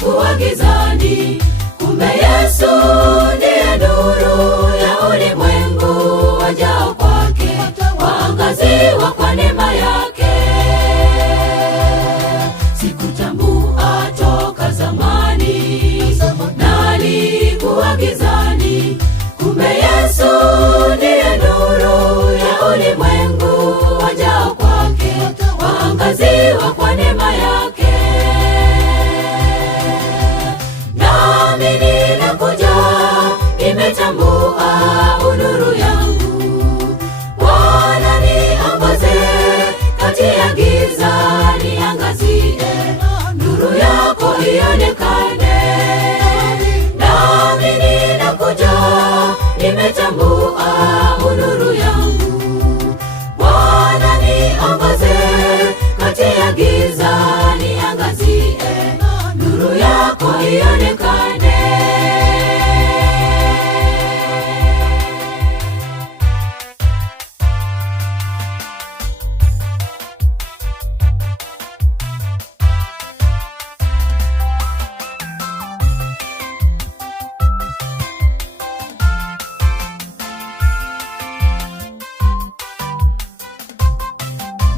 alikuwa gizani, kumbe Yesu ndiye nuru ya ulimwengu. Wajao kwake waangaziwa kwa neema yake. Sikutambua toka zamani, na alikuwa gizani, kumbe Yesu ndiye nuru ya ulimwengu. Wajao kwake waangaziwa kwa neema yake. Nami ninakuja, nimetambua nuru yangu. Bwana niongoze kati ya giza, niangazie nuru yako ionekane. Nami ninakuja, nimetambua nuru yangu. Bwana niongoze kati ya giza, niangazie nuru yako ionekane.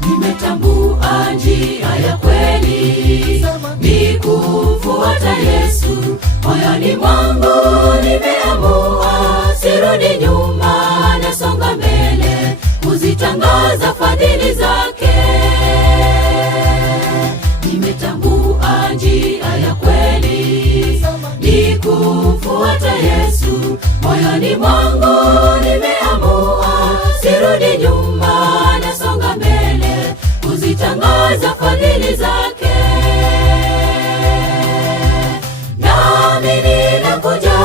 Nimetambua njia ya kweli, ni kumfuata Yesu. Moyoni mwangu nimeamua, sirudi nyuma, nasonga mbele, kuzitangaza fadhili zake. Nimetambua njia ya kweli, ni kumfuata Yesu. Moyoni mwangu nimeamua, sirudi nyuma, nasonga mbele, kuzitangaza fadhili zake. Nami ninakuja,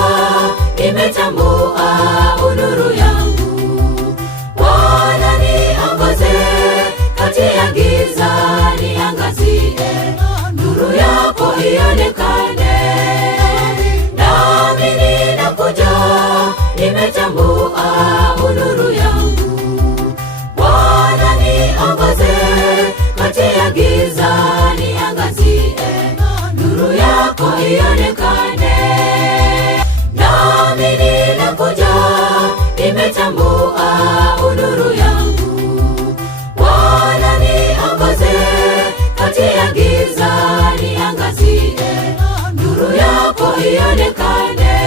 nimetambua nuru yangu. Bwana niongoze kati ya giza, niangazie nuru yako ionekane. Nami ninakuja, nimetambua nuru yangu. Bwana niongoze kati ya giza, niangazie nuru yako ionekane. Nami ninakuja, nimetambua nuru yangu. Bwana niongoze kati ya giza, niangazie nuru yako ionekane.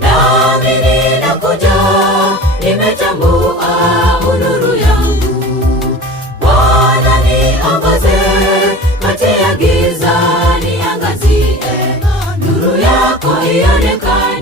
Nami ninakuja, nimetambua nuru yangu. Bwana niongoze kati ya giza, niangazie nuru yako ionekane.